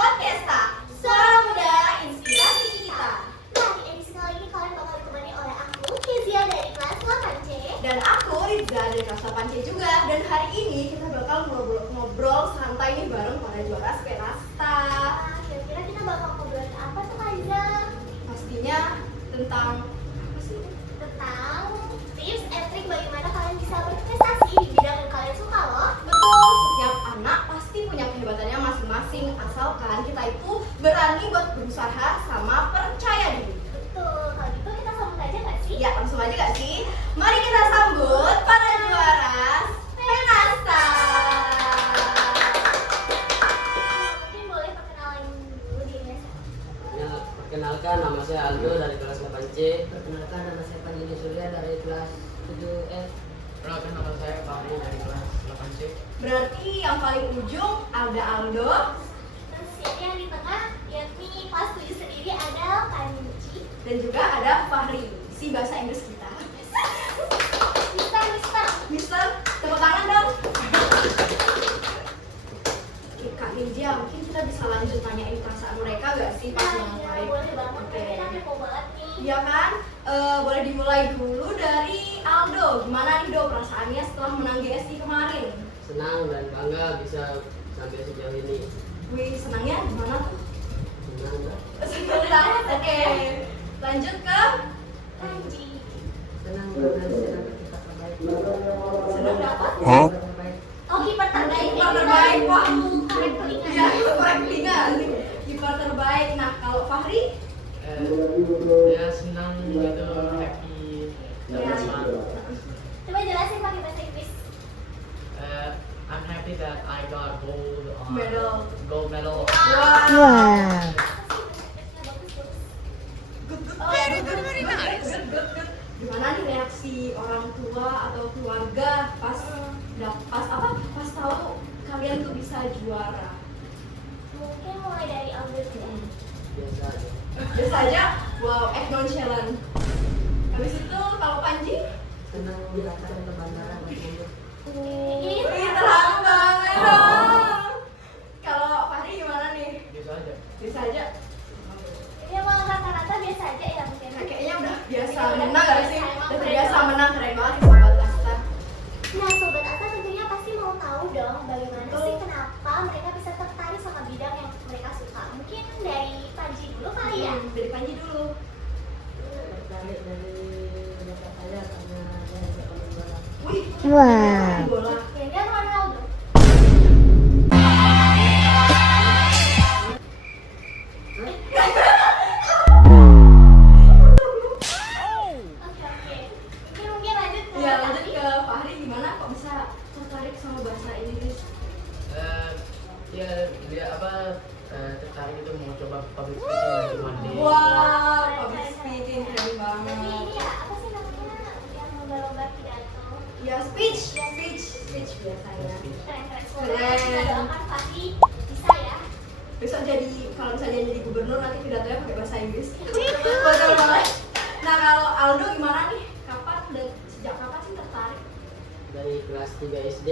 Podcasta, suara muda inspirasi kita. Nah, di edisi kali ini kalian bakal ditemani oleh aku, Kezia dari kelas 8C. Dan aku Rizza dari kelas 8C juga. Dan hari ini kita bakal ngobrol santai nih bareng para juara Spenasta. Nah, kira-kira kita bakal ngobrolin apa tuh, Kak Rizza? Pastinya tentang apa sih? Tentang tips and trik bagaimana kalian bisa berprestasi di bidang yang kalian suka loh. Betul, setiap anak pasti punya kehebatannya masing-masing, asalkan kita itu berani buat berusaha sama percaya diri. Betul, kalau gitu kita sambut aja nggak sih? Ya, langsung aja gak sih? Mari kita sambut para juara Spenasta. Mungkin boleh perkenalan dulu di mes. Ya, perkenalkan nama saya Aldo dari kelas 8C. Perkenalkan, nama saya Panji Surya dari kelas 7F. Perkenalkan nama saya Fahri dari kelas 8C. Berarti yang paling ujung ada Aldo. Terus yang di tengah, yakni kelas 7 sendiri ada Panji. Dan juga ada Fahri, si bahasa Inggris kita. Mister. Mister, tepuk tangan dong. Oke, Kak Rizia, mungkin kita bisa lanjut tanyain perasaan mereka gak sih pas Nah, ulang ya, tahun? boleh banget. Oke. Kita kepo banget nih. Iya kan? Boleh dimulai dulu dari Aldo. Gimana nih Do perasaannya setelah menang GSI kemarin? Senang dan bangga bisa sampai sejauh ini. Wih, senangnya gimana tuh? Senang dan Senang banget. Oke, lanjut ke Panji. Senang karena bisa dapat kita terbaik. senang dapat. Terbaik. Oh, kiper terbaik. Kiper terbaik, wah. Korek telinga. Iya, korek telinga. Kiper terbaik. Nah, kalau Fahri? Ya senang gitu, happy dapat Iya. semangat. Coba jelasin pakai bahasa Inggris. I'm happy that I got Medal. gold medal. Wah. Oh, ya, Good. Gimana nih reaksi orang tua atau keluarga pas pas tahu kalian tuh bisa juara? mungkin mulai dari Albert ya. biasa aja. Biasa aja, wow, nonchalant. Habis itu kalau Panji? Senang mendapatkan kebantaran buat mundur. Ini Wih, terharu banget dong. Kalau Fahri gimana nih? Biasa aja. Bisa aja. ini emang rata-rata biasa aja ya mungkin. Nah, kayaknya udah biasa Iya, udah menang gak biasa, sih? emang Udah keren terbiasa banget. menang, keren banget nih Sobat Asta. Nah, Sobat Asa tentunya pasti mau tahu dong bagaimana Betul. sih kenapa mereka bisa tertarik sama bidang yang mereka suka. Mungkin dari Panji dulu kali ya. Dari Panji dulu. Tertarik dari bapak saya karena saya suka main bola. Wih, bola. Kayaknya Ronaldo. Oke. Mungkin lanjut ke Iya, lanjut Fahri. ke Fahri, gimana kok bisa tertarik sama bahasa Inggris? Ya dia tertarik itu mau coba public speaking one day. Wow, public speaking keren Jadi banget. ini ya, apa sih namanya yang lomba-lomba pidato. Ya, speech biasanya. Keren-keren. Keren. Kita doakan Fahri bisa ya. Besok kalau misalnya jadi gubernur nanti pidatonya pakai bahasa Inggris. Betul banget. Nah, kalau Aldo gimana nih? Sejak kapan sih tertarik? Dari kelas 3 SD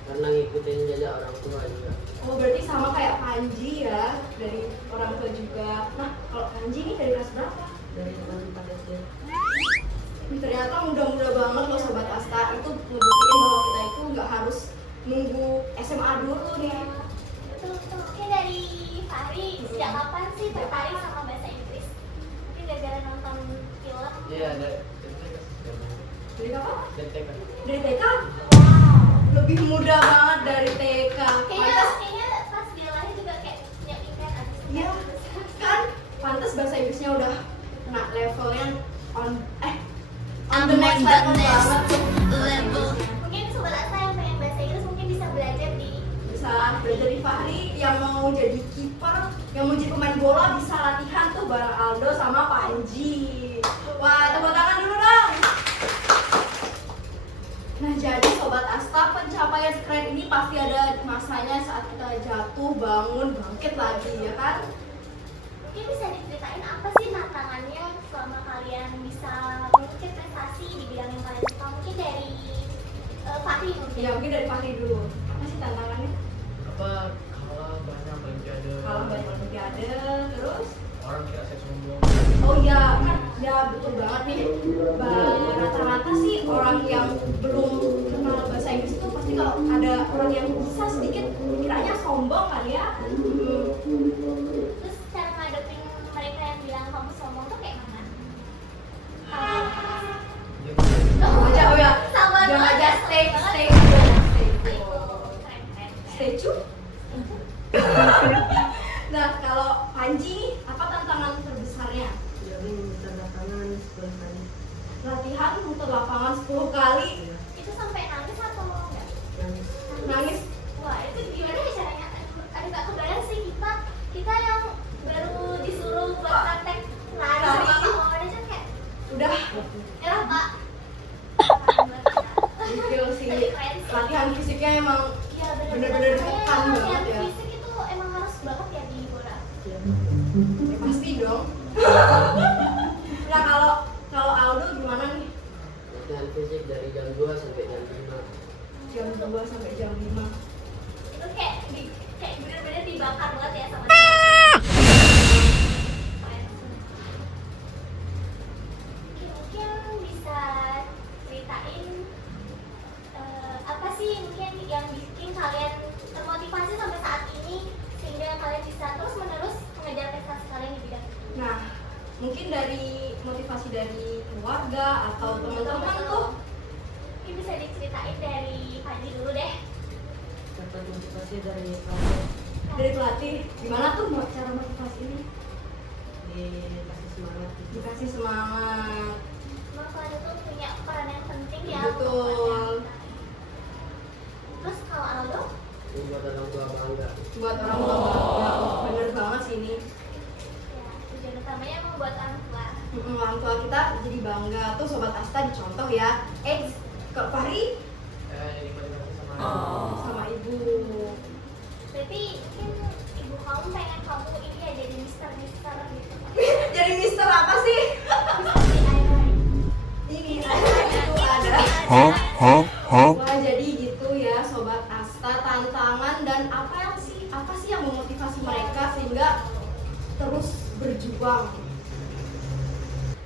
karena ngikutin jejak orang tua juga. Oh, berarti sama kayak Panji ya, dari orang tua juga. Nah, kalau Panji nih dari kelas berapa? Dari kelas 4 SD. Ternyata muda-muda banget loh Sobat Asta. Itu ngebuktiin bahwa kita itu nggak harus nunggu SMA dulu nih. Betul. Mungkin dari Fahri, sejak kapan sih tertarik sama bahasa Inggris? Mungkin gara-gara nonton film. Iya, dari Dari kapan? TK. Dari TK? Wow. Lebih muda banget dari TK. Kayaknya pas dia lahir juga kayak punya impian abis itu. Iya, kan pantas bahasa Inggrisnya udah kena levelnya on the next level banget. Mungkin Sobat Asa yang pengen bahasa Inggris mungkin bisa belajar di Bisa belajar di Fahri, yang mau jadi kiper, yang mau jadi pemain bola bisa latihan tuh bareng Aldo sama Panji. Wah, tepuk tangan dulu dong. Nah, jadi Sobat Asta, pencapaian keren ini pasti ada masanya saat kita jatuh, bangun, bangkit lagi, ya kan? mungkin bisa diceritain apa sih tantangannya selama kalian bisa mengukir prestasi di bidang yang kalian suka. Mungkin dari Fahri mungkin. Ya, mungkin dari Fahri dulu. Apa sih tantangannya? Apa kalau banyak olimpiade nih, rata-rata sih orang yang belum kenal bahasa Inggris itu pasti kalau ada orang yang bisa sedikit kiranya sombong kali ya. Terus cara ngadepin mereka yang bilang kamu sombong tuh kayak mana? Aja, oh ya, Sama jangan banget, aja sama stay banget. stay aja, stay Keren, keren. stay tune. Nah, kalau Panji nih, apa tantangan terbesarnya? Jadi muter lapangan 10 kali. Latihan muter lapangan 10 kali, Itu sampai nangis atau enggak? Nangis. nangis. Wah, itu gimana ya caranya? Aduh, gak kebayang sih kita yang baru disuruh buat praktek lari sama Lari. Kak Mawar aja kayak Udah nyerah Pak. gokil sih. Tapi keren sih. Latihan fisiknya emang Iya bener-bener Kayaknya ditekan latihan banget ya. fisik itu emang harus banget ya di bola. Ya. ya pasti dong. Nah, kalau Aldo gimana nih? Latihan fisik dari jam 2 sampai jam 5. Jam 2 sampai jam 5. Itu kayak bener-bener dibakar banget ya sama keren. Mungkin bisa ceritain apa sih mungkin yang bikin kalian termotivasi sampai saat ini sehingga kalian bisa terus menerus mengejar prestasi kalian di bidang itu. Nah, mungkin dari motivasi dari keluarga atau teman-teman tuh. Mungkin bisa diceritain dari Panji dulu deh. Dapat motivasi dari pelatih, Dari pelatih, gimana tuh cara motivasi ini? dikasih semangat gitu. Dikasih semangat. Emang kalian itu punya peran yang penting ya. Betul. untuk kalian. Terus kalau Aldo, Ini buat orang tua bangga. Buat orang tua bangga. Bener banget sih ini. ya tujuan utamanya membuat orang tua. Orang tua kita jadi bangga. Tuh Sobat Asta dicontoh ya. Kak Fahri Jadi motivasi sama sama ibu. Berarti mungkin ibu kamu pengen kamu ini ya jadi mister gitu. Jadi mister apa sih? Mister di Iron. Ini itu ada. Wah, jadi gitu ya Sobat Asta, tantangan dan apa sih yang memotivasi mereka sehingga terus berjuang.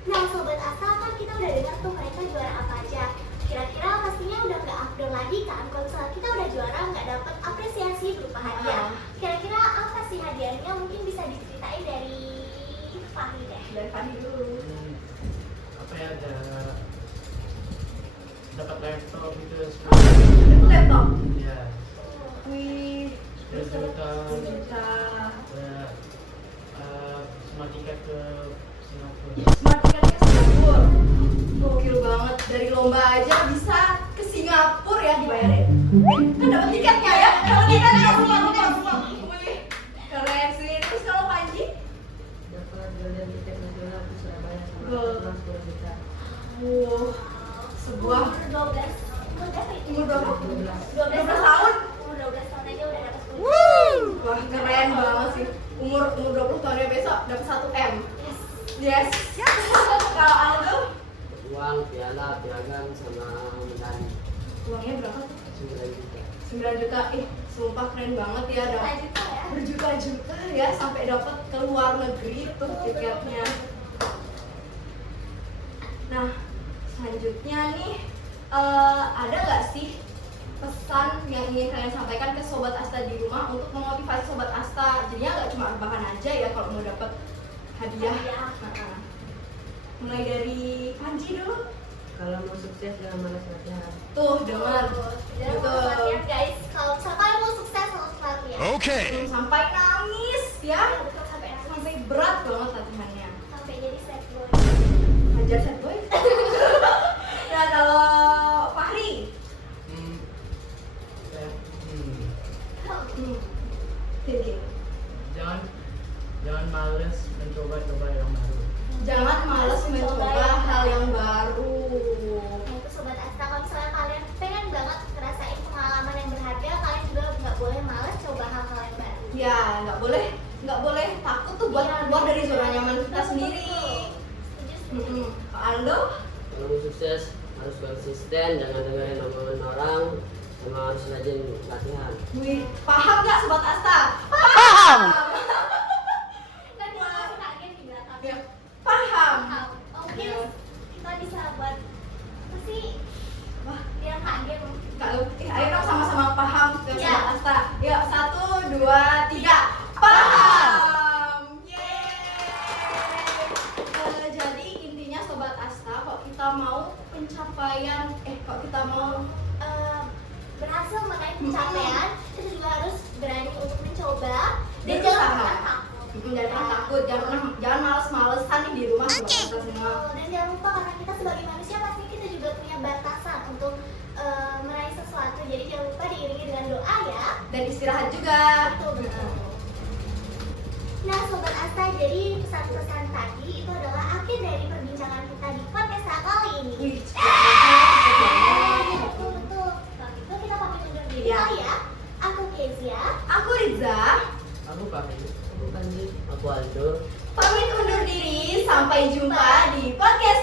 Nah Sobat Asta kan kita udah dengar tuh mereka juara apa aja. Kira-kira pastinya udah nggak afdol lagi kan kalau misalnya kita udah juara nggak dapet apresiasi berupa hadiah. Kira-kira apa sih hadiahnya mungkin bisa diceritain dari Fahri deh. Dari Fahri dulu. apa ya, dapat laptop gitu semua. Laptop. Ya, Wih, terus juta. ada semua tiket ke Singapura. Smart ticket ke Singapura. Gokil banget. Dari lomba aja bisa ke Singapura ya dibayarin. Kan dapat tiketnya ya. Dapat tiketnya semua. Wih, keren sih. Terus kalau Panji? Dapat galian tiket nasional ke Surabaya sama Wow. orang 10 juta. Wow, sebuah Umur 12 umur berapa itu? umur berapa? 12 tahun. Umur 12 tahun aja udah dapet 10. Wah, keren banget sih. Umur 20 tahunnya besok dapat 1 M. Yes. Yes. Kalau Aldo, Uang, piala, piagam, sama medali. uangnya berapa tuh? 9 juta. 9 juta. Sumpah keren banget ya. Dapat Lanjut ya. berjuta-juta ya sampai dapat ke luar negeri tuh tiketnya. Nah, selanjutnya nih ada nggak sih pesan yang ingin kalian sampaikan ke Sobat Asta di rumah untuk memotivasi Sobat Asta? Jadinya nggak cuma rebahan aja ya kalau mau dapat hadiah. Hadiah. Nah, mulai dari Panji dulu. Kalau mau sukses jangan malas latihan. Tuh, dengar. Jangan Betul. lupa latihan guys. Kalau misalnya kalian mau sukses harus latihan. Sampai nangis ya. Betul, sampai nangis. Sampai berat banget latihannya. Sampai jadi sad boy. Hajar set boy. Nah, kalau Fahri, Ya, thinking. jangan males mencoba-coba yang baru. Jangan malas mencoba hal yang baru. Nah itu Sobat Asta, kalau misalnya kalian pengen banget ngerasain pengalaman yang berharga, kalian juga nggak boleh malas coba hal-hal yang baru. Ya, nggak boleh takut tuh buat Iya, keluar dari zona betul. nyaman kita Betul, sendiri. betul. Setuju. Pak Aldo, Kalau mau sukses harus konsisten, jangan dengerin omongan orang, sama harus rajin latihan. wih, paham nggak Sobat Asta? Paham. Kan dia masih kaget di belakang. Ya, paham. Oh, mungkin jangan pernah takut, jangan males-malesan nih di rumah sobat Asta semua. Dan jangan lupa karena kita sebagai manusia pasti kita juga punya batasan untuk meraih sesuatu. Jadi jangan lupa diiringi dengan doa ya. Dan istirahat juga. Betul. Nah Sobat Asta, jadi pesan-pesan tadi itu adalah akhir dari perbincangan kita di podcast kali ini. Wih, cepet banget. Betul. Kalau gitu kita pamit undur diri Iya. ya. Aku Kezia. Aku Riza, Aku Fahri. Aku Aldo. pamit undur diri. Sampai jumpa di podcast